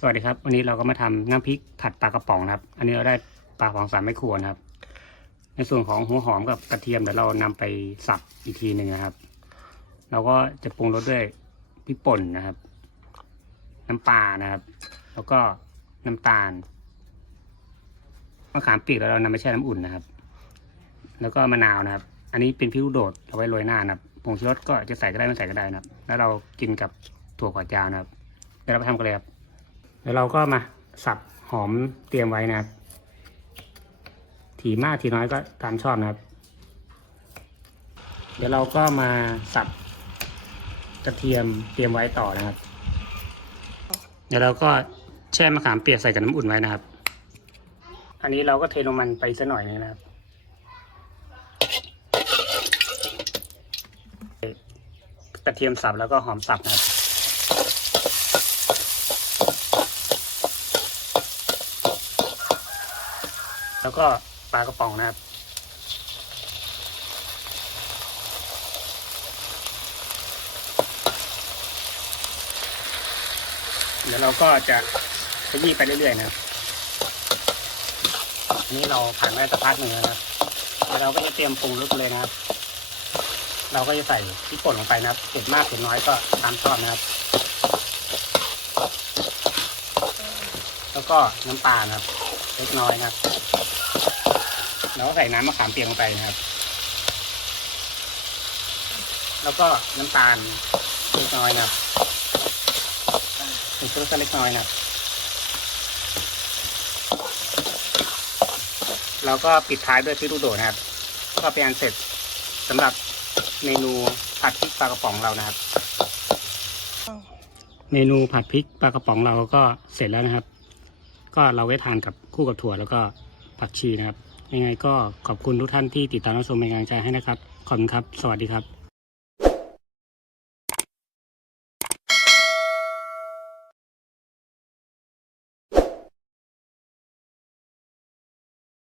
สวัสดีครับ วันนี้เราก็มาทำน้ำพริกผัดปลากระป๋องครับ อันนี้เราได้ปลากระป๋องสามไม่ควนะครับ ในส่วนของหัวหอมกับกระเทียมเดี๋ยวเรานำไปสับอีกทีหนึ่งนะครับ เราก็จะปรุงรสด้วยพริกป่นนะครับ น้ำปลานะครับ แล้วก็น้ำตาลมะขามเปียกเรานำไปแช่น้ำอุ่นนะครับ แล้วก็มะนาวนะครับ อันนี้เป็นพริกโดดเอาไว้โรยหน้านะครับผงชูรสก็จะใส่ก็ได้ไม่ใส่ก็ได้นะครับ แล้วเรากินกับถั่วฝักยาวนะครับเดี๋ยวเราไปทำกันเลยครับ เดี๋ยวเราก็มาสับหอมเตรียมไว้นะครับ ถี่มากถี่น้อยก็ตามชอบนะครับ เดี๋ยวเราก็มาสับกระเทียมเตรียมไว้ต่อนะครับ เดี๋ยวเราก็แช่มะขามเปียกใส่กับน้ำอุ่นไว้นะครับ อันนี้เราก็เทลงมันไปสักหน่อยนึงนะครับ กระเทียมสับแล้วก็หอมสับนะครับ แล้วก็ปลากระป๋องนะครับ เดี๋ยวเราก็จะขยี้ไปเรื่อยๆนะครับนี้เราผ่านมาสักพักหนึ่งแล้วนะครับเดี๋ยวเราก็จะเตรียมปรุงรสเลยนะครับ เราก็จะใส่พริกป่นลงไปนะครับเผ็ดมากเผ็ดน้อยก็ตามชอบนะครับ แล้วก็น้ำปลานะครับ เล็กน้อยนะครับ แล้วก็ใส่น้ำมะขามเปียกลงไปนะครับ แล้วก็น้ำตาลเล็กน้อยนะครับเป็นชุดเล็กน้อยนะครับแล้วก็ปิดท้ายด้วยพริกลูกโดดนะครับ ก็เป็นอันเสร็จสำหรับเมนูผัดพริกปลากระป๋องเรานะครับ เมนูผัดพริกปลากระป๋องเราก็เสร็จแล้วนะครับ ก็เราไว้ทานกับคู่กับถั่วแล้วก็ผักชีนะครับ ยังไงก็ขอบคุณทุกท่านที่ติดตามรับชมเป็นกำลังใจให้นะครับ ขอบคุณครับ สวัสดีครับ